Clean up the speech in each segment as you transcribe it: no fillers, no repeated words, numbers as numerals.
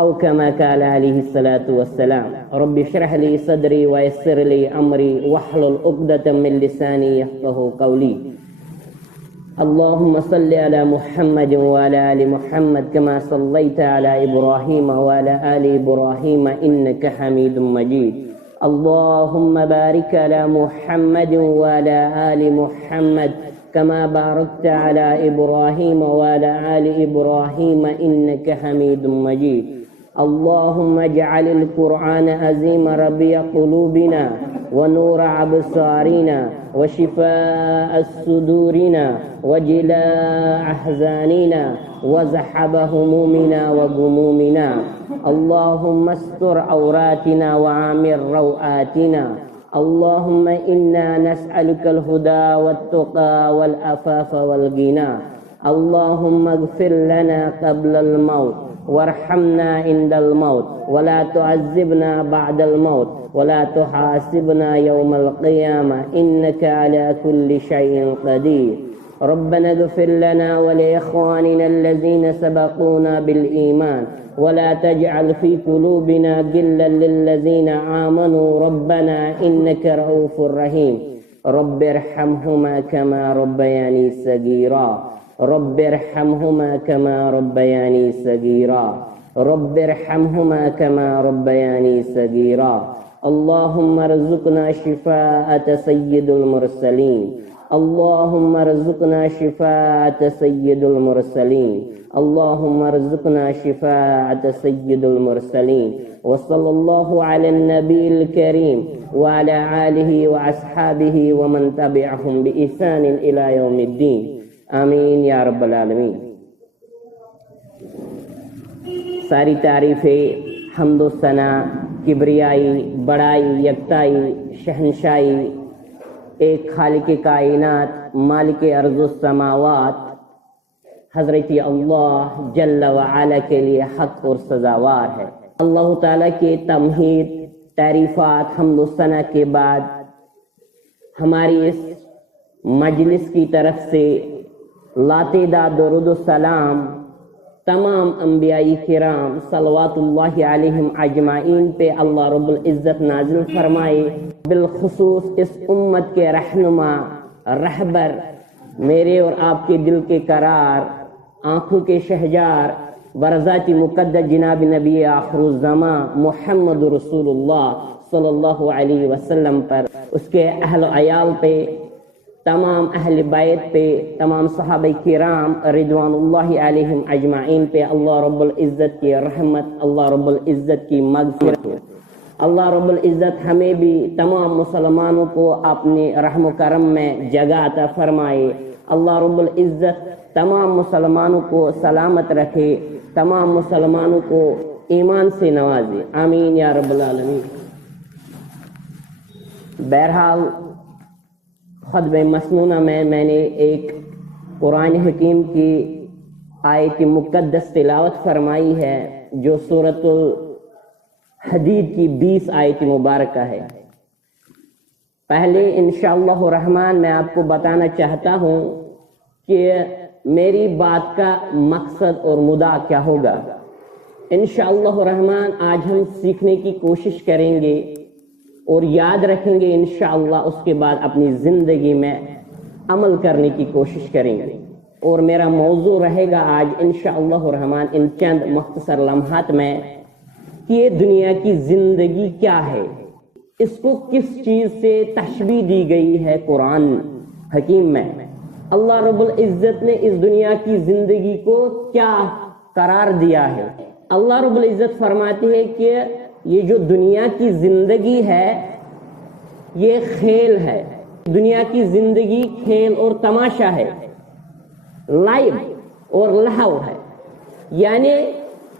او کما قال علیہ الصلوۃ والسلام رب اشرح لی صدری ویسر لی امری واحلل عقدۃ من لسانی یفقهوا قولی اللهم صل على محمد وعلى آل محمد كما صليت على إبراهيم وعلى آل إبراهيم إنك حميد مجيد اللهم بارك على محمد وعلى آل محمد كما باركت على إبراهيم وعلى آل إبراهيم إنك حميد مجيد اللهم اجعل القرآن عظيم ربيع قلوبنا ونور أبصارنا وشفاء صدورنا وجلاء أحزاننا وذهاب همومنا وغمومنا اللهم استر عوراتنا وعامر روآتنا اللهم إنا نسألك الهدى والتقى والعفاف والغنى اللهم اغفر لنا قبل الموت وارحمنا عند الموت ولا تعذبنا بعد الموت ولا تحاسبنا يوم القيامة إنك على كل شيء قدير ربنا اغفر لنا ولإخواننا الذين سبقونا بالإيمان ولا تجعل في قلوبنا غلا للذين آمنوا ربنا إنك رؤوف رحيم رب ارحمهما كما ربياني صغيرا رب ارحمهما كما ربياني صغيرا رب ارحمهما كما ربياني صغيرا اللهم ارزقنا شفاعة سيد المرسلين اللهم ارزقنا شفاعة سيد المرسلين اللهم ارزقنا شفاعة سيد المرسلين وصلى الله على النبي الكريم وعلى آله وأصحابه ومن تبعهم بإحسان إلى يوم الدين آمین یا رب العالمین۔ ساری تعریفیں حمد و ثنا کبریائی بڑائی یکتائی شہنشائی ایک خالق کائنات مالک ارض السماوات حضرت اللہ جل وعلا کے لیے حق اور سزاوار ہے۔ اللہ تعالیٰ کے تمہید تعریفات حمد و ثنا کے بعد ہماری اس مجلس کی طرف سے لاتعداد درود و سلام تمام انبیاء کرام صلوات اللہ علیہم اجمعین پہ اللہ رب العزت نازل فرمائے، بالخصوص اس امت کے رہنما رہبر میرے اور آپ کے دل کے قرار آنکھوں کے شہجار برذات مقدس جناب نبی آخر الزمان محمد رسول اللہ صلی اللہ علیہ وسلم پر، اس کے اہل و عیال پہ، تمام اہل بیت پہ، تمام صحابہ کرام رضوان اللہ علیہم اجمعین پہ اللہ رب العزت کی رحمت، اللہ رب العزت کی مغفرت، اللہ رب العزت ہمیں بھی تمام مسلمانوں کو اپنے رحم و کرم میں جگہ عطا فرمائے، اللہ رب العزت تمام مسلمانوں کو سلامت رکھے، تمام مسلمانوں کو ایمان سے نوازے، آمین یا رب العالمین۔ بہرحال خطبہ مسنونہ میں نے ایک قرآن حکیم کی آیت مقدس تلاوت فرمائی ہے جو سورۃ الحدید کی 20 آیت مبارکہ ہے۔ پہلے انشاءاللہ الرحمن میں آپ کو بتانا چاہتا ہوں کہ میری بات کا مقصد اور مدعا کیا ہوگا۔ انشاءاللہ الرحمن آج ہم سیکھنے کی کوشش کریں گے اور یاد رکھیں گے، انشاءاللہ اس کے بعد اپنی زندگی میں عمل کرنے کی کوشش کریں گے۔ اور میرا موضوع رہے گا آج انشاءاللہ الرحمن ان چند مختصر لمحات میں کہ یہ دنیا کی زندگی کیا ہے، اس کو کس چیز سے تشبیہ دی گئی ہے قرآن حکیم میں، اللہ رب العزت نے اس دنیا کی زندگی کو کیا قرار دیا ہے۔ اللہ رب العزت فرماتے ہیں کہ یہ جو دنیا کی زندگی ہے یہ کھیل ہے، دنیا کی زندگی کھیل اور تماشا ہے، لائب اور لہو ہے، یعنی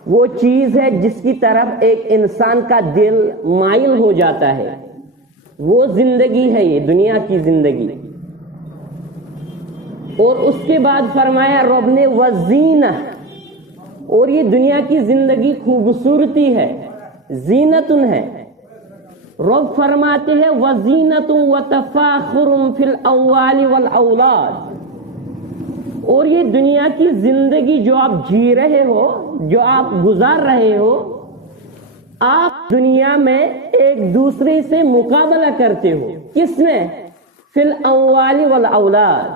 وہ چیز ہے جس کی طرف ایک انسان کا دل مائل ہو جاتا ہے، وہ زندگی ہے یہ دنیا کی زندگی۔ اور اس کے بعد فرمایا رب نے وزینہ، اور یہ دنیا کی زندگی خوبصورتی ہے، زینتن ہے۔ رب فرماتے ہیں وزینت وتفاخر فی الاوال والاولاد، اور یہ دنیا کی زندگی جو آپ جی رہے ہو جو آپ گزار رہے ہو، آپ دنیا میں ایک دوسرے سے مقابلہ کرتے ہو. کس میں؟ فی الاموال والاولاد،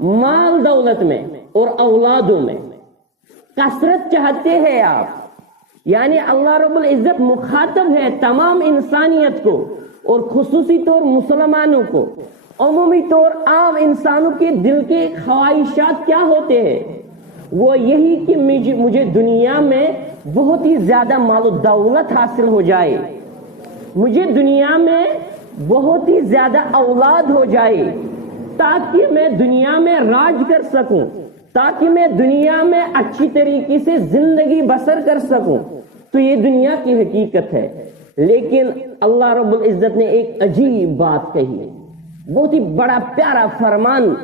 مال دولت میں اور اولادوں میں کثرت چاہتے ہیں آپ. یعنی اللہ رب العزت مخاطب ہے تمام انسانیت کو اور خصوصی طور مسلمانوں کو. عمومی طور عام انسانوں کے دل کے خواہشات کیا ہوتے ہیں؟ وہ یہی کہ مجھے دنیا میں بہت ہی زیادہ مال و دولت حاصل ہو جائے، مجھے دنیا میں بہت ہی زیادہ اولاد ہو جائے، تاکہ میں دنیا میں راج کر سکوں، تاکہ میں دنیا میں اچھی طریقے سے زندگی بسر کر سکوں. تو یہ دنیا کی حقیقت ہے. لیکن اللہ رب العزت نے ایک عجیب بات کہی، بہت ہی بڑا پیارا فرمان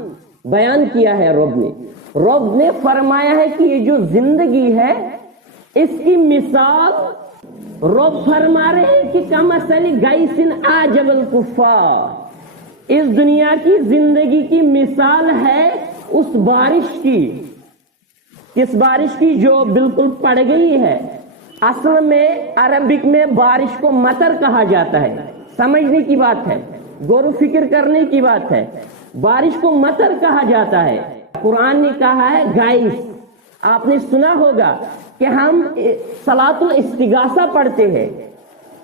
بیان کیا ہے. رب نے فرمایا ہے کہ یہ جو زندگی ہے اس کی مثال، رب فرما رہے ہیں کہ کمثل غیث اعجب الکفار، اس دنیا کی زندگی کی مثال ہے اس بارش کی. کس بارش کی؟ جو بالکل پڑ گئی ہے. اصل میں عربک میں بارش کو مطر کہا جاتا ہے. سمجھنے کی بات ہے، غور و فکر کرنے کی بات ہے. بارش کو مطر کہا جاتا ہے. قرآن نے کہا ہے غیث. آپ نے سنا ہوگا کہ ہم صلاۃ الاستغاثہ پڑھتے ہیں،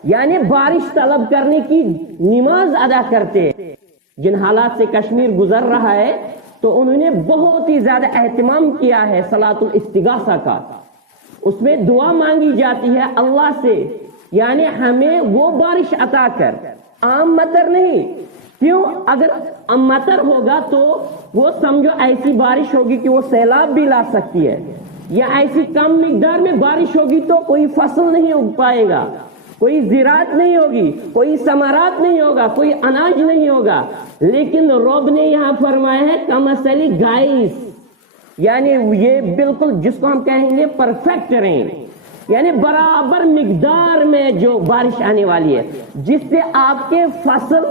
یعنی بارش طلب کرنے کی نماز ادا کرتے ہیں. جن حالات سے کشمیر گزر رہا ہے تو انہوں نے بہت ہی زیادہ اہتمام کیا ہے صلاۃ الاستغاثہ کا. اس میں دعا مانگی جاتی ہے اللہ سے، یعنی ہمیں وہ بارش عطا کر، عام مطر نہیں. کیوں؟ اگر مطر ہوگا تو وہ سمجھو ایسی بارش ہوگی کہ وہ سیلاب بھی لا سکتی ہے، یا ایسی کم مقدار میں بارش ہوگی تو کوئی فصل نہیں اگ پائے گا، کوئی زراعت نہیں ہوگی، کوئی ثمرات نہیں ہوگا، کوئی اناج نہیں ہوگا. لیکن رب نے یہاں فرمایا ہے کمثل غیث، یعنی یہ بالکل جس کو ہم کہیں گے پرفیکٹ رین، یعنی برابر مقدار میں جو بارش آنے والی ہے، جس سے آپ کے فصل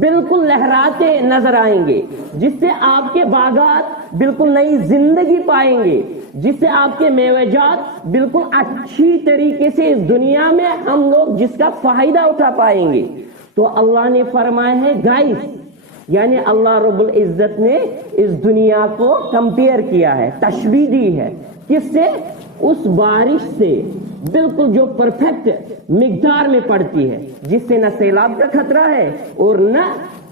بالکل لہراتے نظر آئیں گے، جس سے آپ کے باغات بالکل نئی زندگی پائیں گے، جس سے آپ کے میوہ جات بالکل اچھی طریقے سے اس دنیا میں ہم لوگ جس کا فائدہ اٹھا پائیں گے. تو اللہ نے فرمایا ہے غیث، یعنی اللہ رب العزت نے اس دنیا کو کمپیئر کیا ہے، تشبیہ دی ہے. کس سے؟ اس بارش سے بالکل جو پرفیکٹ مقدار میں پڑتی ہے، جس سے نہ سیلاب کا خطرہ ہے اور نہ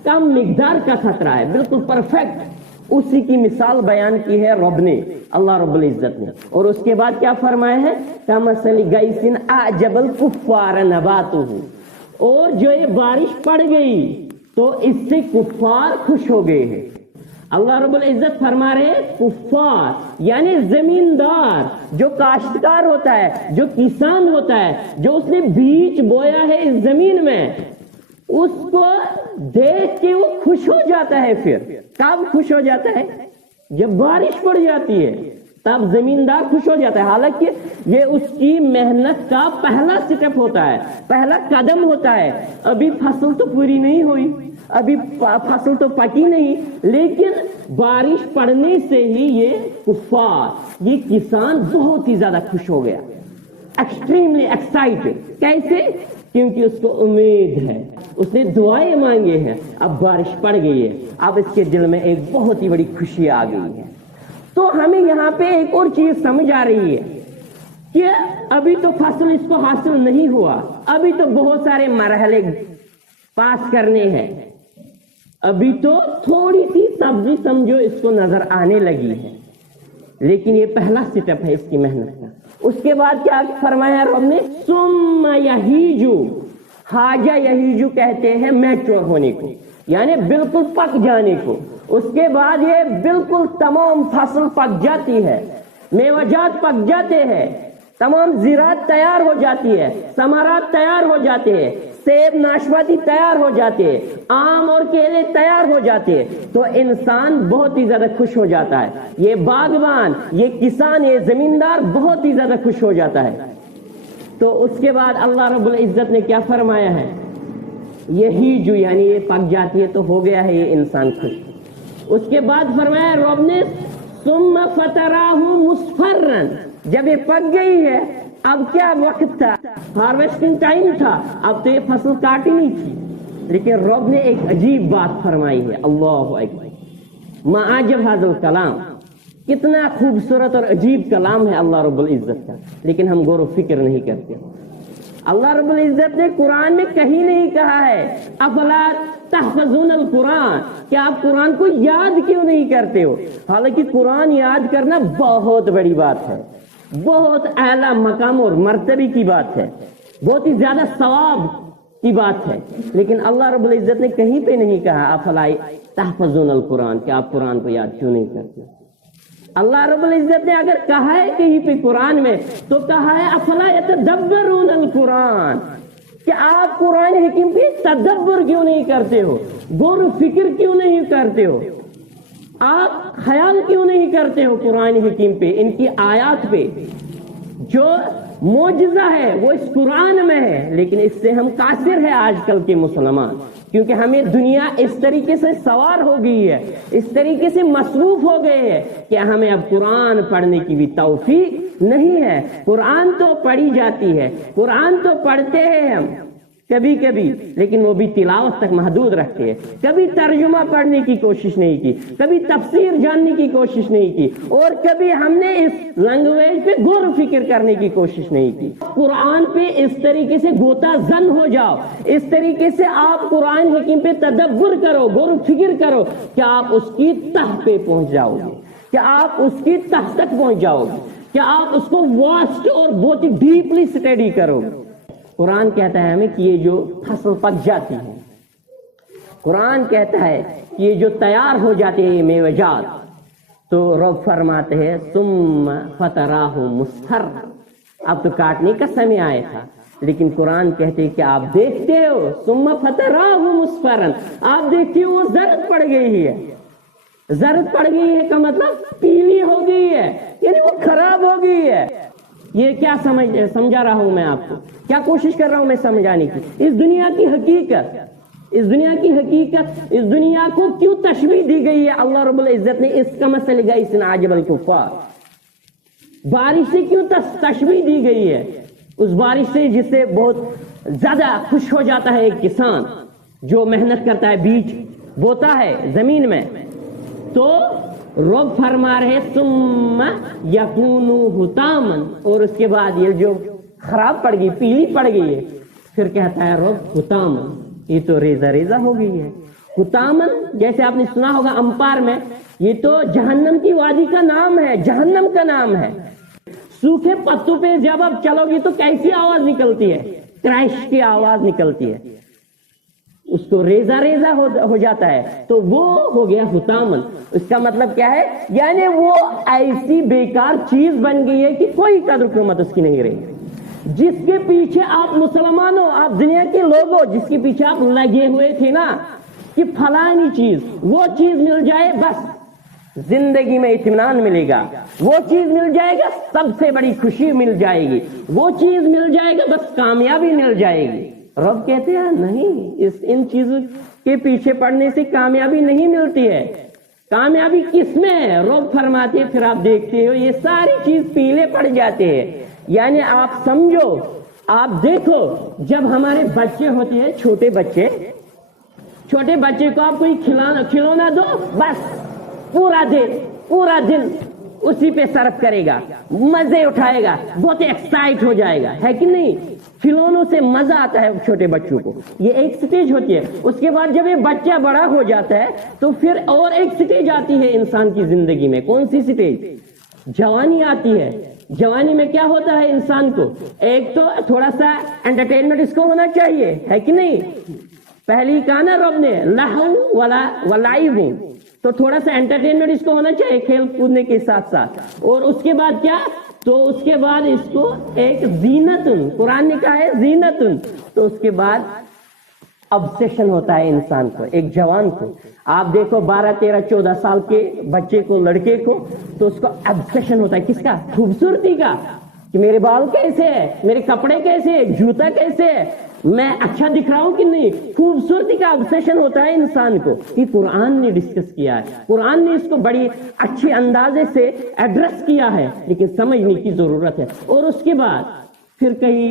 کم مقدار کا خطرہ ہے، بالکل پرفیکٹ. اسی کی مثال بیان کی ہے رب نے، اللہ رب العزت نے. اور اس کے بعد کیا فرمایا ہے؟ کمثل غیث اعجب الکفار نباتہ، اور جو یہ بارش پڑ گئی تو اس سے کفار خوش ہو گئے ہیں. اللہ رب العزت فرما رہے ہیں کفار یعنی زمیندار، جو کاشتکار ہوتا ہے، جو کسان ہوتا ہے، جو اس نے بیج بویا ہے اس زمین میں، اس کو دیکھ کے وہ خوش ہو جاتا ہے. پھر کب خوش ہو جاتا ہے؟ جب بارش پڑ جاتی ہے تب زمیندار خوش ہو جاتا ہے. حالانکہ یہ اس کی محنت کا پہلا سٹیپ ہوتا ہے، پہلا قدم ہوتا ہے. ابھی فصل تو پوری نہیں ہوئی، ابھی فصل تو پکی نہیں، لیکن بارش پڑنے سے ہی یہ کفار، یہ کسان بہت ہی زیادہ خوش ہو گیا، ایکسٹریملی ایکسائٹڈ. کیسے؟ کیونکہ اس کو امید ہے، اس نے دعائیں مانگے ہیں، اب بارش پڑ گئی ہے، اب اس کے دل میں ایک بہت ہی بڑی خوشی آ گئی ہے. تو ہمیں یہاں پہ ایک اور چیز سمجھ آ رہی ہے کہ ابھی تو فصل اس کو حاصل نہیں ہوا، ابھی تو بہت سارے مرحلے پاس کرنے ہیں، ابھی تو تھوڑی سی سبزی سمجھو اس کو نظر آنے لگی ہے، لیکن یہ پہلا سٹیپ ہے اس کی محنت کا. اس کے بعد کیا فرمایا رب نے؟ ثم یہیجو، حاجہ یہیجو کہتے ہیں میچور ہونے کو، یعنی بالکل پک جانے کو. اس کے بعد یہ بالکل تمام فصل پک جاتی ہے، میوجات پک جاتے ہیں، تمام زراعت تیار ہو جاتی ہے، ثمرات تیار ہو جاتے ہیں، سیب ناشپاتی تیار ہو جاتے ہیں، آم اور کیلے تیار ہو جاتے ہیں، تو انسان بہت ہی زیادہ خوش ہو جاتا ہے. یہ باغبان، یہ کسان، یہ زمیندار بہت ہی زیادہ خوش ہو جاتا ہے. تو اس کے بعد اللہ رب العزت نے کیا فرمایا ہے؟ یہی جو یعنی یہ پک جاتی ہے تو ہو گیا ہے یہ انسان خوش. اس کے بعد فرمایا رب نے ثم فتراہ مصفرا، جب یہ پک گئی ہے، اب کیا وقت تھا، ہارویسٹنگ ٹائم تھا، اب تو یہ فصل کاٹنی تھی، لیکن رب نے ایک عجیب بات فرمائی ہے۔ اللہ اکبر، ما عجب ھذا الکلام، کتنا خوبصورت اور عجیب کلام ہے اللہ رب العزت کا، لیکن ہم غور و فکر نہیں کرتے۔ اللہ رب العزت نے قرآن میں کہیں نہیں کہا ہے افلا تحفظون القرآن، کہ آپ قرآن کو یاد کیوں نہیں کرتے ہو؟ حالانکہ قرآن یاد کرنا بہت بڑی بات ہے، بہت اعلیٰ مقام اور مرتبے کی بات ہے، بہت ہی زیادہ ثواب کی بات ہے، لیکن اللہ رب العزت نے کہیں پہ نہیں کہا افلا تحفظون القرآن، کہ آپ قرآن کو یاد کیوں نہیں کرتے۔ اللہ رب العزت نے اگر کہا ہے کہیں پہ قرآن میں تو کہا ہے افلا یتدبرون القرآن، کہ آپ قرآن حکیم پہ تدبر کیوں نہیں کرتے ہو، غور و فکر کیوں نہیں کرتے ہو، آپ خیال کیوں نہیں کرتے ہو قرآن حکیم پہ، ان کی آیات پہ۔ جو معجزہ ہے وہ اس قرآن میں ہے، لیکن اس سے ہم قاصر ہیں آج کل کے مسلمان، کیونکہ ہمیں دنیا اس طریقے سے سوار ہو گئی ہے، اس طریقے سے مصروف ہو گئے ہیں کہ ہمیں اب قرآن پڑھنے کی بھی توفیق نہیں ہے۔ قرآن تو پڑھی جاتی ہے، قرآن تو پڑھتے ہیں ہم کبھی کبھی، لیکن وہ بھی تلاوت تک محدود رکھتے ہیں، کبھی ترجمہ پڑھنے کی کوشش نہیں کی، کبھی تفسیر جاننے کی کوشش نہیں کی، اور کبھی ہم نے اس لینگویج پہ غور و فکر کرنے کی کوشش نہیں کی۔ قرآن پہ اس طریقے سے گوتا زن ہو جاؤ، اس طریقے سے آپ قرآن حکیم پہ تدبر کرو، غور و فکر کرو کہ آپ اس کی تہ پہ پہنچ جاؤ گے، کہ آپ اس کی تہ تک پہنچ جاؤ گے، کہ آپ اس کو واسٹ اور بہت ہی ڈیپلی اسٹڈی کرو۔ قرآن کہتا ہے ہمیں کہ یہ جو فصل پک جاتی ہے، قرآن کہتا ہے کہ یہ جو تیار ہو جاتے ہیں میوہ جات، تو رب فرماتے ہیں ثم فتراہ مصفرا، اب تو کاٹنے کا سمے آیا تھا، لیکن قرآن کہتے ہیں کہ آپ دیکھتے ہو ثم فتراہ مصفرا، آپ دیکھتے ہو وہ زرد پڑ گئی ہے۔ زرد پڑ گئی ہے کا مطلب پیلی ہو گئی ہے، یعنی وہ خراب ہو گئی ہے۔ یہ کیا سمجھا رہا ہوں میں آپ کو، کیا کوشش کر رہا ہوں میں سمجھانے کی؟ اس دنیا کی حقیقت، اس دنیا کی حقیقت، اس دنیا کو کیوں تشبیہ دی گئی ہے اللہ رب العزت نے؟ اس کا مسئلہ غیث عجب الکفار، بارش سے کیوں تشبیہ دی گئی ہے؟ اس بارش سے جس سے بہت زیادہ خوش ہو جاتا ہے ایک کسان جو محنت کرتا ہے، بیج بوتا ہے زمین میں، تو رب فرما رہے ثم یکون حطاما، اور اس کے بعد یہ جو خراب پڑ گئی، پیلی پڑ گئی ہے، پھر کہتا ہے رب حطاما، یہ تو ریزہ ریزہ ہو گئی ہے۔ حطاما جیسے آپ نے سنا ہوگا امپار میں، یہ تو جہنم کی وادی کا نام ہے، جہنم کا نام ہے۔ سوکھے پتوں پہ جب آپ چلو گی تو کیسی آواز نکلتی ہے؟ کرائش کی آواز نکلتی ہے، اس کو ریزہ ریزہ ہو جاتا ہے، تو وہ ہو گیا حطامن۔ اس کا مطلب کیا ہے؟ یعنی وہ ایسی بیکار چیز بن گئی ہے کہ کوئی قدر قیمت اس کی نہیں رہی۔ جس کے پیچھے آپ مسلمانوں، آپ دنیا کے لوگوں، جس کے پیچھے آپ لگے ہوئے تھے نا کہ فلانی چیز، وہ چیز مل جائے بس زندگی میں اطمینان ملے گا، وہ چیز مل جائے گا سب سے بڑی خوشی مل جائے گی، وہ چیز مل جائے گا بس کامیابی مل جائے گی۔ رب کہتے ہیں نہیں، ان چیزوں کے پیچھے پڑنے سے کامیابی نہیں ملتی ہے۔ کامیابی کس میں ہے؟ رب فرماتے ہیں، پھر آپ دیکھتے ہو یہ ساری چیز پیلے پڑ جاتے ہیں۔ یعنی آپ سمجھو، آپ دیکھو، جب ہمارے بچے ہوتے ہیں، چھوٹے بچے کو آپ کوئی کھلونا دو، بس پورا دن اسی پہ صرف کرے گا، مزے اٹھائے گا، بہت ایکسائٹ ہو جائے گا، ہے کہ نہیں؟ کھلونوں سے مزہ آتا ہے چھوٹے بچوں کو، یہ ایک سٹیج ہوتی ہے۔ اس کے بعد جب یہ بچہ بڑا ہو جاتا ہے تو پھر اور ایک سٹیج آتی ہے انسان کی زندگی میں۔ کون سی سٹیج؟ جوانی آتی ہے۔ جوانی میں کیا ہوتا ہے انسان کو؟ ایک تو تھوڑا سا انٹرٹینمنٹ اس کو ہونا چاہیے، ہے کہ نہیں؟ پہلی کہا نا رب نے لہو ولعب، تو تھوڑا سا انٹرٹینمنٹ اس کو ہونا چاہیے کھیل کودنے کے ساتھ ساتھ۔ اور اس کے بعد کیا؟ تو اس کے بعد اس کو ایک زینتن، قرآن نے کہا ہے زینتن، تو اس کے بعد obsession ہوتا ہے انسان کو، ایک جوان کو۔ آپ دیکھو 12 13 14 سال کے بچے کو، لڑکے کو، تو اس کو obsession ہوتا ہے کس کا؟ خوبصورتی کا۔ کہ میرے بال کیسے ہے، میرے کپڑے کیسے ہے، جوتا کیسے ہے، میں اچھا دکھ رہا ہوں کہ نہیں. خوبصورتی کا آبسیشن ہوتا ہے انسان کو. یہ قرآن نے ڈسکس کیا ہے، قرآن نے اس کو بڑی اچھی اندازے سے ایڈریس کیا ہے، لیکن سمجھنے کی ضرورت ہے. اور اس کے بعد پھر کئی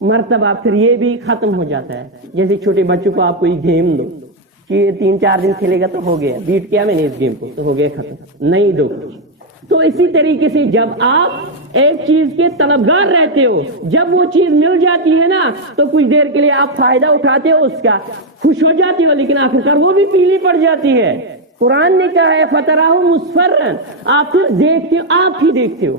مرتبہ پھر یہ بھی ختم ہو جاتا ہے. جیسے چھوٹے بچوں کو آپ کوئی گیم دو کہ یہ 3-4 دن کھیلے گا تو ہو گیا، بیٹ کیا میں نے اس گیم کو تو ہو گیا ختم، نہیں دو. تو اسی طریقے سے جب آپ ایک چیز کے طلبگار رہتے ہو، جب وہ چیز مل جاتی ہے نا تو کچھ دیر کے لیے آپ فائدہ اٹھاتے ہو اس کا، خوش ہو جاتے ہو، لیکن آخر وہ بھی پیلی پڑ جاتی ہے. قرآن نے کہا ہے فَتَرَاهُ مُصْفَرًّا، آپ پھر دیکھتے ہو، آپ ہی دیکھتے ہو،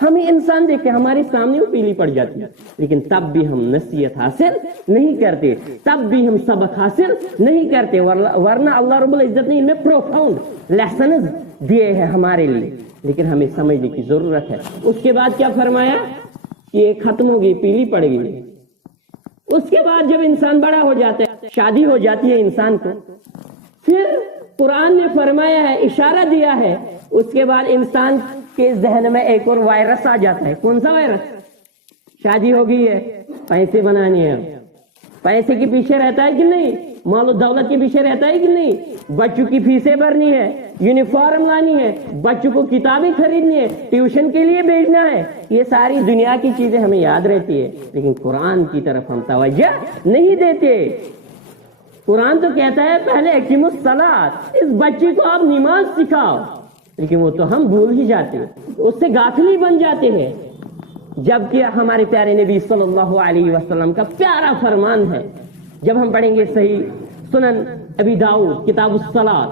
ہمیں انسان دیکھتے ہمارے سامنے وہ پیلی پڑ جاتی ہے، لیکن تب بھی ہم نصیحت حاصل نہیں کرتے، تب بھی ہم سبق حاصل نہیں کرتے. ورنہ اللہ رب العزت نے ان میں پروفاؤنڈ لیسنز دیے ہیں ہمارے لیے، لیکن ہمیں سمجھنے کی ضرورت ہے. اس کے بعد کیا فرمایا کہ یہ ختم ہو گئی، پیلی پڑ گئی. اس کے بعد جب انسان بڑا ہو جاتا ہے، شادی ہو جاتی ہے انسان کو، پھر قرآن نے فرمایا ہے، اشارہ دیا ہے، اس کے بعد انسان کے ذہن میں ایک اور وائرس آ جاتا ہے. کون سا وائرس؟ شادی ہو گئی ہے، پیسے بنانے ہیں، پیسے کے پیچھے رہتا ہے کہ نہیں، مال و دولت کے پیچھے رہتا ہے کہ نہیں، بچوں کی فیسیں بھرنی ہے، یونیفارم لانی ہے، بچوں کو کتابیں خریدنی ہے، ٹیوشن کے لیے بھیجنا ہے. یہ ساری دنیا کی چیزیں ہمیں یاد رہتی ہے، لیکن قرآن کی طرف ہم توجہ نہیں دیتے. قرآن تو کہتا ہے پہلے اقیموا الصلاۃ، اس بچے کو آپ نماز سکھاؤ، لیکن وہ تو ہم بھول ہی جاتے ہیں، اس سے غافل بن جاتے ہیں. جبکہ ہمارے پیارے نبی صلی اللہ علیہ وسلم کا پیارا فرمان ہے. جب ہم پڑھیں گے صحیح سنن ابی داؤد کتاب الصلاۃ،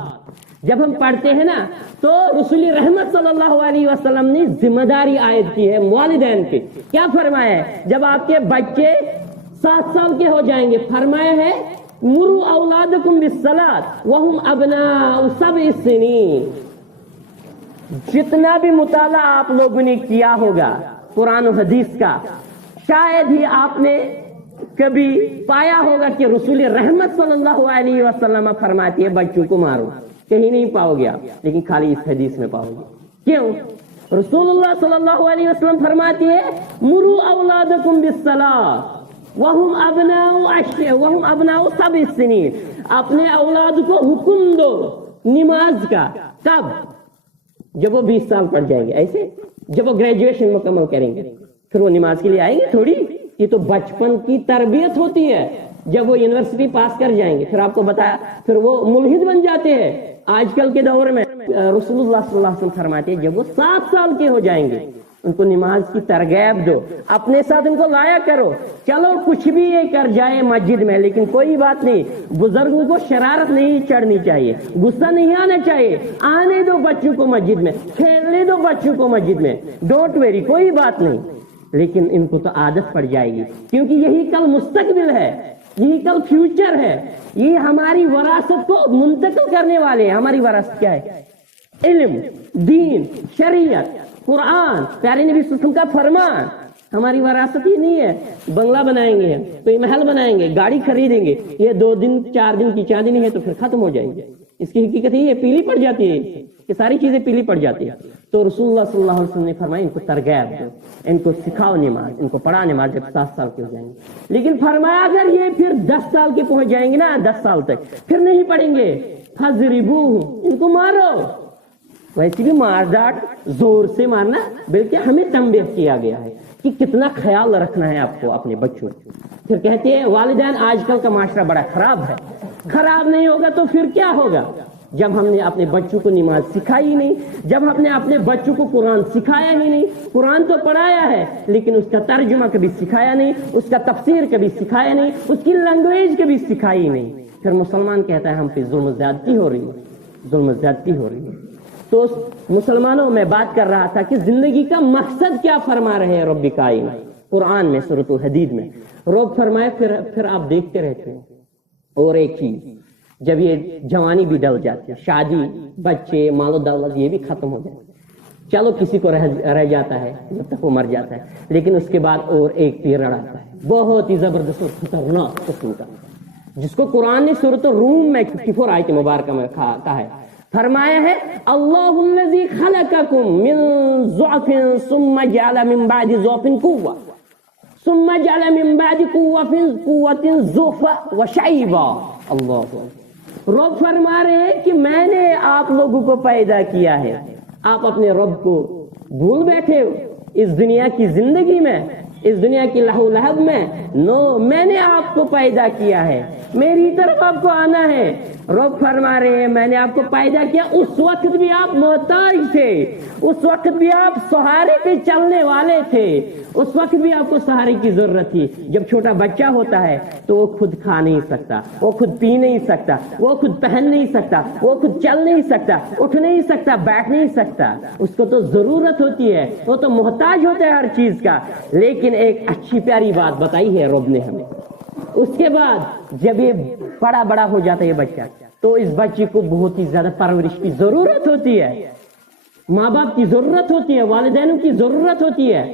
جب ہم پڑھتے ہیں نا تو رسول رحمت صلی اللہ علیہ وسلم نے ذمہ داری عائد کی ہے والدین پہ. کیا فرمایا ہے؟ جب آپ کے بچے 7 سال کے ہو جائیں گے، فرمایا ہے مروا اولادکم بالصلاۃ وہم ابناء 7 سنین. جتنا بھی مطالعہ آپ لوگوں نے کیا ہوگا قرآن و حدیث کا، شاید ہی آپ نے کبھی پایا ہوگا کہ رسول رحمت صلی اللہ علیہ وسلم فرماتی ہے بچوں کو مارو. کہیں نہیں پاؤ گے آپ، لیکن خالی اس حدیث میں پاؤ گے. کیوں؟ رسول اللہ صلی اللہ علیہ وسلم فرماتی ہے مروا اولادکم بالصلاۃ وہم ابناء 7 سنین. اپنے اولاد کو حکم دو نماز کا. کب؟ جب وہ 20 سال پڑھ جائیں گے. ایسے جب وہ گریجویشن مکمل کریں گے پھر وہ نماز کے لیے آئیں گے تھوڑی. یہ تو بچپن کی تربیت ہوتی ہے. جب وہ یونیورسٹی پاس کر جائیں گے پھر آپ کو بتایا پھر وہ ملحد بن جاتے ہیں. آج کل کے دور میں رسول اللہ صلی اللہ علیہ وسلم فرماتے ہیں جب وہ 7 سال کے ہو جائیں گے ان کو نماز کی ترغیب دو، اپنے ساتھ ان کو لایا کرو. چلو کچھ بھی یہ کر جائے مسجد میں لیکن کوئی بات نہیں، بزرگوں کو شرارت نہیں چڑھنی چاہیے، غصہ نہیں آنا چاہیے. آنے دو بچوں کو مسجد میں، کھیلنے دو بچوں کو مسجد میں، ڈونٹ ویری، کوئی بات نہیں. لیکن ان کو تو عادت پڑ جائے گی، کیونکہ یہی کل مستقبل ہے، یہی کل فیوچر ہے. یہ ہماری وراثت کو منتقل کرنے والے ہیں. ہماری وراثت کیا ہے؟ علم، دین، شریعت، قرآن، پیارے نبی صلی اللہ علیہ وسلم کا فرمان. ہماری وراثت ہی نہیں ہے بنگلہ بنائیں گے، کوئی محل بنائیں گے، گاڑی خریدیں گے، یہ 2 دن 4 دن کی چاندنی ہے تو پھر ختم ہو جائیں گے. اس کی حقیقت یہ پیلی پڑ جاتی ہے، یہ ساری چیزیں پیلی پڑ جاتی ہیں. تو رسول اللہ صلی اللہ علیہ وسلم نے فرمایا ان کو ترغیب دو، ان کو سکھاؤ نماز، ان کو پڑھا نماز جب 7 سال کے ہو جائیں گے. لیکن فرمایا اگر یہ پھر 10 سال کے پہنچ جائیں گے نا، 10 سال تک پھر نہیں پڑھیں گے، فَضْرِبُوهُ، ان کو مارو. ویسے بھی مار ڈاٹ زور سے مارنا بلکہ ہمیں تنبیہ کیا گیا ہے کہ کتنا خیال رکھنا ہے آپ کو اپنے بچوں. پھر کہتے ہیں والدین آج کل کا معاشرہ بڑا خراب ہے. خراب نہیں ہوگا تو پھر کیا ہوگا؟ جب ہم نے اپنے بچوں کو نماز سکھائی نہیں، جب ہم نے اپنے بچوں کو قرآن سکھایا ہی نہیں. قرآن تو پڑھایا ہے لیکن اس کا ترجمہ کبھی سکھایا نہیں، اس کا تفسیر کبھی سکھایا نہیں، اس کی لینگویج کبھی سکھائی نہیں. پھر مسلمان کہتا ہے ہم پہ ظلم و زیادتی ہو رہی ہے، ظلم و زیادتی ہو رہی ہے. تو مسلمانوں میں بات کر رہا تھا کہ زندگی کا مقصد کیا فرما رہے ہیں رب کائنات قرآن میں سورۃ الحدید میں. رب فرمائے پھر آپ دیکھتے رہتے ہیں. اور ایک چیز، جب یہ جوانی بھی ڈل جاتی ہے، شادی، بچے، مال و دولت یہ بھی ختم ہو جائے، چلو کسی کو رہ جاتا ہے جب تک وہ مر جاتا ہے، لیکن اس کے بعد اور ایک پیریڈ آتا ہے بہت ہی زبردست اور خطرناک قسم کا، جس کو قرآن نے سورۃ الروم میں 54 آیت مبارکہ میں کہا ہے فرمایا ہے اللہُ خلقکم من ضعف ثم جعل من بعد ضعف قوة ثم جعل من بعد قوة ضعفا وشیبا. اللہ رب فرما رہے ہیں کہ میں نے آپ لوگوں کو پیدا کیا ہے. آپ اپنے رب کو بھول بیٹھے ہو اس دنیا کی زندگی میں, اس دنیا کی لہو لہب میں. نو, میں نے آپ کو پیدا کیا ہے, میری طرف آپ کو آنا ہے. رب فرما رہے ہیں میں نے آپ کو پیدا کیا. اس وقت بھی آپ محتاج تھے, اس وقت بھی آپ سہارے پہ چلنے والے تھے, اس وقت بھی آپ کو سہارے کی ضرورت تھی. جب چھوٹا بچہ ہوتا ہے تو وہ خود کھا نہیں سکتا, وہ خود پی نہیں سکتا, وہ خود پہن نہیں سکتا, وہ خود چل نہیں سکتا, اٹھ نہیں سکتا, بیٹھ نہیں سکتا. اس کو تو ضرورت ہوتی ہے, وہ تو محتاج ہوتا ہے ہر چیز کا. لیکن ایک اچھی پیاری بات بتائی ہے رب نے ہمیں. اس کے بعد جب یہ بڑا ہو جاتا ہے یہ بچہ, تو اس بچے کو بہت ہی زیادہ پرورش کی ضرورت ہوتی ہے, ماں باپ کی ضرورت ہوتی ہے, والدینوں کی ضرورت ہوتی ہے.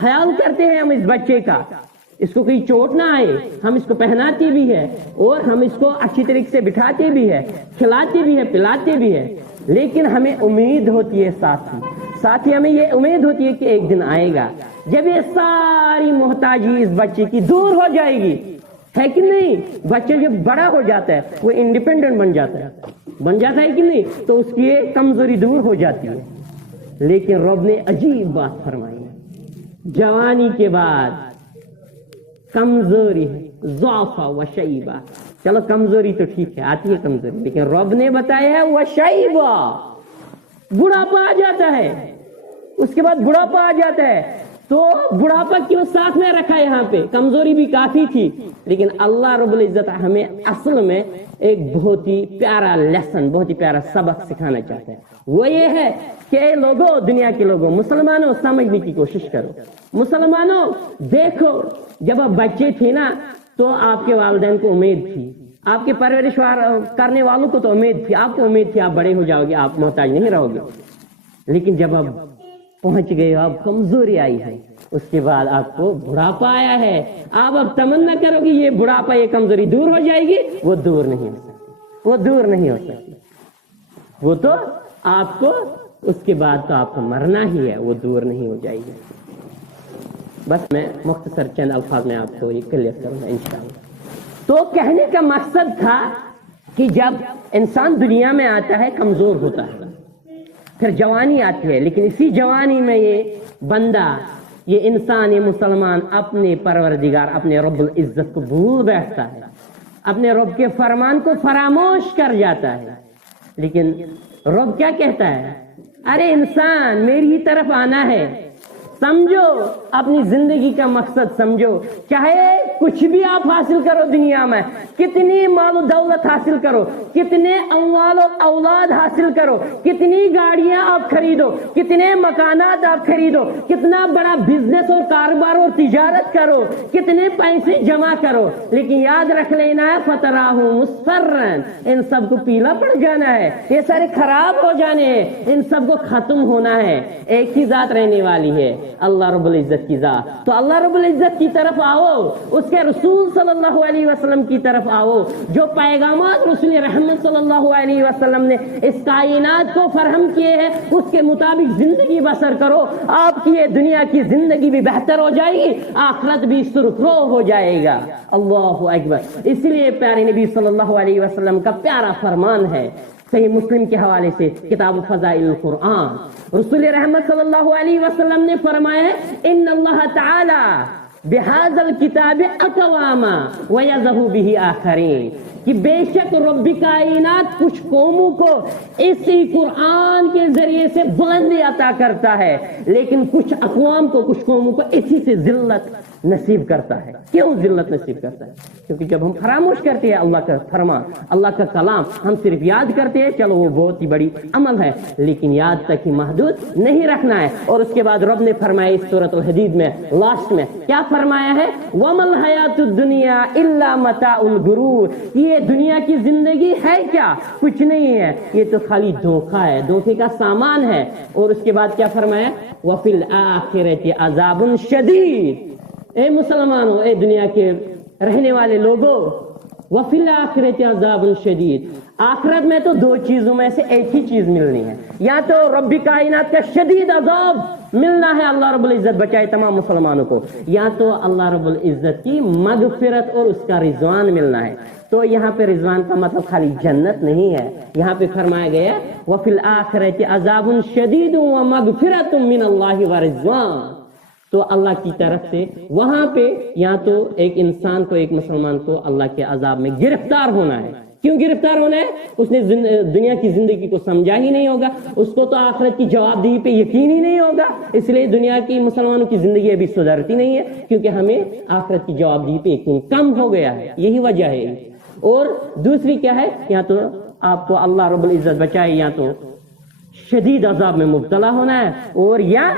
خیال کرتے ہیں ہم اس بچے کا, اس کو کوئی چوٹ نہ آئے, ہم اس کو پہناتے بھی ہے اور ہم اس کو اچھی طریقے سے بٹھاتے بھی ہے, کھلاتے بھی ہے, پلاتے بھی ہے. لیکن ہمیں امید ہوتی ہے ساتھی ہمیں یہ امید ہوتی ہے کہ ایک دن آئے گا جب یہ ساری محتاجی اس بچے کی دور ہو جائے گی, ہے کہ نہیں؟ بچہ جب بڑا ہو جاتا ہے وہ انڈیپینڈنٹ بن جاتا ہے کہ نہیں, تو اس کی یہ کمزوری دور ہو جاتی ہے. لیکن رب نے عجیب بات فرمائی ہے, جوانی کے بعد کمزوری ہے, ضعف و شیبہ. چلو کمزوری تو ٹھیک ہے, آتی ہے کمزوری, لیکن رب نے بتایا ہے وہ شیبہ, بڑھاپا آ جاتا ہے. اس کے بعد بڑھاپا آ جاتا ہے, تو بڑھاپا کیوں ساتھ میں رکھا ہے؟ یہاں پہ کمزوری بھی کافی تھی, لیکن اللہ رب العزت ہمیں اصل میں ایک بہت ہی پیارا لیسن, بہت ہی پیارا سبق سکھانا چاہتا ہے. وہ یہ ہے کہ لوگوں, دنیا کے لوگوں, مسلمانوں, سمجھنے کی کوشش کرو. مسلمانوں دیکھو, جب آپ بچے تھے نا تو آپ کے والدین کو امید تھی, آپ کے پرورش کرنے والوں کو تو امید تھی, آپ کو امید تھی آپ بڑے ہو جاؤ گے, آپ محتاج نہیں رہو گے. لیکن جب آپ پہنچ گئے, آپ کمزوری آئی ہے, اس کے بعد آپ کو بڑھاپا آیا ہے. آپ اب تمنا کرو گی یہ بڑھاپا, یہ کمزوری دور ہو جائے گی, وہ دور نہیں ہو سکتی, وہ دور نہیں ہو سکتی. وہ تو آپ کو اس کے بعد تو آپ کو مرنا ہی ہے, وہ دور نہیں ہو جائے گی. بس میں مختصر چند الفاظ میں آپ کو یہ کلیئر کروں گا انشاءاللہ. تو کہنے کا مقصد تھا کہ جب انسان دنیا میں آتا ہے کمزور ہوتا ہے, پھر جوانی آتی ہے, لیکن اسی جوانی میں یہ بندہ, یہ انسان, یہ مسلمان اپنے پروردگار, اپنے رب العزت کو بھول بیٹھتا ہے, اپنے رب کے فرمان کو فراموش کر جاتا ہے. لیکن رب کیا کہتا ہے؟ ارے انسان میری ہی طرف آنا ہے, سمجھو اپنی زندگی کا مقصد سمجھو. چاہے کچھ بھی آپ حاصل کرو دنیا میں, کتنی مال و دولت حاصل کرو, کتنے اموال و اولاد حاصل کرو, کتنی گاڑیاں آپ خریدو, کتنے مکانات آپ خریدو, کتنا بڑا بزنس اور کاروبار اور تجارت کرو, کتنے پیسے جمع کرو, لیکن یاد رکھ لینا ہے فتراہ مصفرن, ان سب کو پیلا پڑ جانا ہے, یہ سارے خراب ہو جانے ہیں, ان سب کو ختم ہونا ہے. ایک ہی ذات رہنے والی ہے, اللہ رب العزت کی ذات. تو اللہ رب العزت کی طرف آؤ, اس کے رسول صلی اللہ علیہ وسلم کی طرف آؤ, جو پیغامات رسول رحمت صلی اللہ علیہ وسلم نے اس کائنات کو فراہم کیے ہیں اس کے مطابق زندگی بسر کرو. آپ کی یہ دنیا کی زندگی بھی بہتر ہو جائے گی, آخرت بھی سرخرو ہو جائے گا. اللہ اکبر. اس لیے پیارے نبی صلی اللہ علیہ وسلم کا پیارا فرمان ہے صحیح مسلم کے حوالے سے, کتاب فضائل القرآن, رسول رحمت صلی اللہ علیہ وسلم نے فرمایا ہے ان اللہ تعالی بہذا الکتاب اقواما ویذہ بہ آخرین, کہ بے شک رب کائنات کچھ قوموں کو اسی قرآن کے ذریعے سے بلندی عطا کرتا ہے, لیکن کچھ اقوام کو, کچھ قوموں کو اسی سے ذلت نصیب کرتا ہے. کیوں ذلت نصیب کرتا ہے؟ کیونکہ جب ہم فراموش کرتے ہیں اللہ کا فرمان, اللہ کا کلام, ہم صرف یاد کرتے ہیں, چلو وہ بہت ہی بڑی عمل ہے, لیکن یاد تک ہی محدود نہیں رکھنا ہے. اور اس کے بعد رب نے فرمایا اس سورۃ الحدید میں لاسٹ میں کیا فرمایا ہے؟ وَمَا الْحَيَاةُ الدُّنْيَا إِلَّا مَتَاعُ الْغُرُورِ, یہ دنیا کی زندگی ہے کیا؟ کچھ نہیں ہے, یہ تو خالی دھوکہ ہے, دھوکے کا سامان ہے. اور اس کے بعد کیا فرمایا؟ وَفِي الْآخِرَةِ عَذَابٌ شَدِيدٌ. اے مسلمانوں, اے دنیا کے رہنے والے لوگوں, وفی الآخرۃ عذاب شدید، آخرت میں تو دو چیزوں میں سے ایک ہی چیز ملنی ہے، یا تو رب کائنات کا شدید عذاب ملنا ہے، اللہ رب العزت بچائے تمام مسلمانوں کو، یا تو اللہ رب العزت کی مغفرت اور اس کا رضوان ملنا ہے۔ تو یہاں پہ رضوان کا مطلب خالی جنت نہیں ہے، یہاں پہ فرمایا گیا وفی الآخرۃ عذاب شدید ومغفرۃ من اللہ ورضوان، تو اللہ کی طرف سے وہاں پہ یا تو ایک انسان کو، ایک مسلمان کو اللہ کے عذاب میں گرفتار ہونا ہے۔ کیوں گرفتار ہونا ہے؟ اس نے دنیا کی زندگی کو سمجھا ہی نہیں ہوگا، اس کو تو آخرت کی جواب دہی پہ یقین ہی نہیں ہوگا، اس لیے دنیا کی مسلمانوں کی زندگی ابھی سدھرتی نہیں ہے، کیونکہ ہمیں آخرت کی جواب دہی پہ یقین کم ہو گیا ہے، یہی وجہ ہے۔ اور دوسری کیا ہے؟ یا تو آپ کو اللہ رب العزت بچائے یا تو شدید عذاب میں مبتلا ہونا ہے، اور یا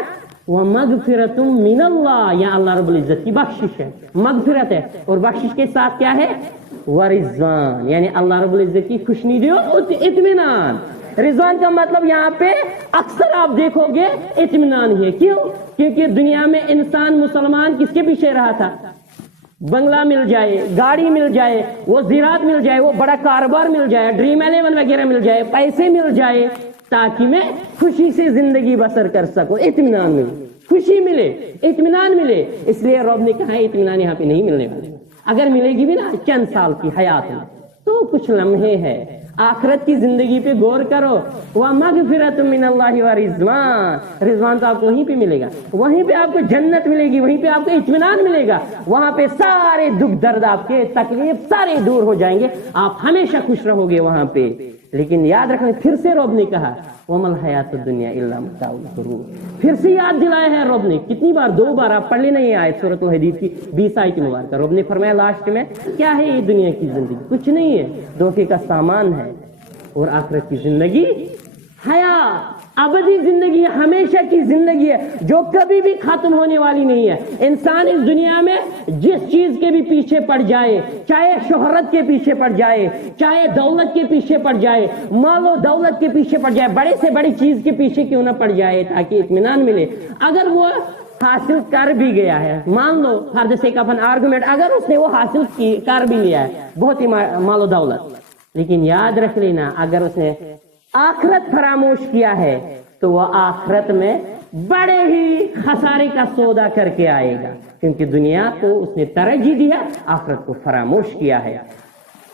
وَمَغْفِرَةٌ مِّنَ اللَّهِ، یا اللہ رب العزت کی بخشش ہے، مغفرت ہے، اور بخشش کے ساتھ کیا ہے؟ ورضوان، یعنی اللہ رب العزت کی خوشنودی اور اطمینان۔ رضوان کا مطلب یہاں پہ اکثر آپ دیکھو گے اطمینان ہی ہے۔ کیوں؟ کیونکہ دنیا میں انسان مسلمان کس کے پیچھے رہا تھا؟ بنگلہ مل جائے، گاڑی مل جائے، وہ زراعت مل جائے، وہ بڑا کاروبار مل جائے، ڈریم 11 وغیرہ مل جائے، پیسے مل جائے، تاکہ میں خوشی سے زندگی بسر کر سکوں، اطمینان ملے، خوشی ملے، اطمینان ملے۔ اس لیے رب نے کہا ہے اطمینان یہاں پہ نہیں ملنے والے، اگر ملے گی بھی نا چند سال کی حیات میں تو کچھ لمحے ہے۔ آخرت کی زندگی پہ غور کرو، وَمَغْفِرَةٌ مِّنَ اللَّهِ وَرِضْوَانٌ، رضوان تو آپ کو وہیں پہ ملے گا، وہیں پہ آپ کو جنت ملے گی، وہیں پہ آپ کو اطمینان ملے گا، وہاں پہ سارے دکھ درد آپ کے تکلیف سارے دور ہو جائیں گے، آپ ہمیشہ خوش رہو گے وہاں پہ۔ لیکن یاد رکھیں، پھر سے رب نے کہا وَمَا الْحَيَاةُ الدُّنْيَا إِلَّا مَتَاعُ الْغُرُورِ، پھر سے یاد دلایا ہے رب نے، کتنی بار؟ 2 بار، آپ پڑھ لینا یہ آیت سورۃ الحدید کی 20 آیت مبارکہ۔ رب نے فرمایا لاسٹ میں کیا ہے یہ دنیا کی زندگی؟ کچھ نہیں ہے، دھوکے کا سامان ہے، اور آخرت کی زندگی حیات، ابدی زندگی ہے، ہمیشہ کی زندگی ہے، جو کبھی بھی ختم ہونے والی نہیں ہے۔ انسان اس دنیا میں جس چیز کے بھی پیچھے پڑ جائے، چاہے شہرت کے پیچھے پڑ جائے، چاہے دولت کے پیچھے پڑ جائے، مال و دولت کے پیچھے پڑ جائے، بڑے سے بڑی چیز کے پیچھے کیوں نہ پڑ جائے تاکہ اطمینان ملے، اگر وہ حاصل کر بھی گیا ہے، مان لو for the sake of an argument, اگر اس نے وہ حاصل کر بھی لیا ہے بہت ہی مال و دولت، لیکن یاد رکھ لینا اگر اس نے آخرت فراموش کیا ہے تو وہ آخرت میں بڑے ہی خسارے کا سودا کر کے آئے گا، کیونکہ دنیا کو اس نے ترجیح دی ہے، آخرت کو فراموش کیا ہے۔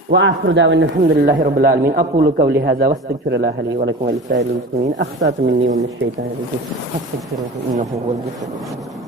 وآخر دعوانا الحمد لله رب العالمين، أقول قولي هذا واستغفر الله لي ولكم ولسائر المسلمين، أخطأت مني ومن الشيطان الرجيم، فاستغفروه إنه هو الغفور الرحيم۔